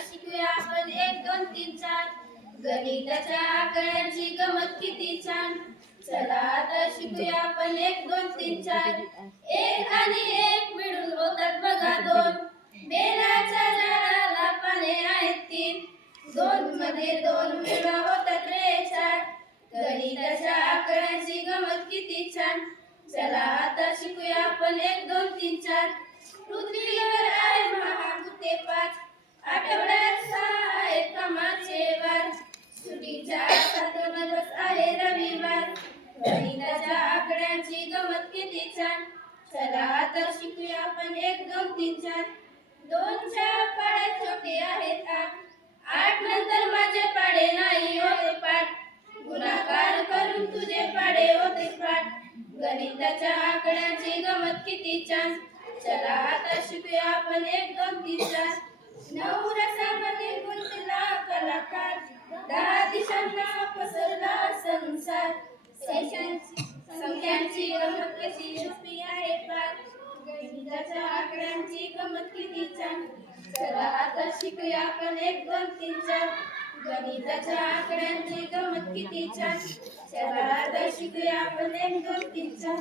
शिकूया आपण 1 2 3 4 गणिताच्या आकड्यांची गमत किती छान. चला आता शिकूया आपण 1 2 3 4 1 आणि 1 मिळून होतात बघा 2. बेलाच्या झाडाला पाने आहेत 3. 2 मध्ये 2 मिळून होतात रे 4. गणिताच्या आकड्यांची गमत किती छान. चला आता शिकूया आपण 1 2 3 4 पृथ्वीवर आहे महाभूते 5. आठवड्यात 6 आहेत कामाचे वार. सुट्टीचा 7 दिवस आहे रविवार. गणिताच्या आकड्यांची गमत किती छान. चला आता शिकूया आपण 1 2 3 4 2च्या पाढे छोटे आहेत 8. 8 नंतर माझे पाढे नाही होते पाठ. गुणाकार करून तुझे पाढे होते पाठ. गणिताच्या आकड्यांची गमत किती छान. चला आता शिकूया आपण 1 2 3 4 9 रसामध्ये गुंतला कलाकार. 10 दिशांना पसरला संसार. संख्यांची गमत कशी सोपी आहे फार. गणिताच्या आकड्यांची गमत किती छान. चला आता शिकूया आपण 1 2 3 4 गणिताच्या आकड्यांची गमत किती छान. चला आता शिकूया आपण 1 2 3 4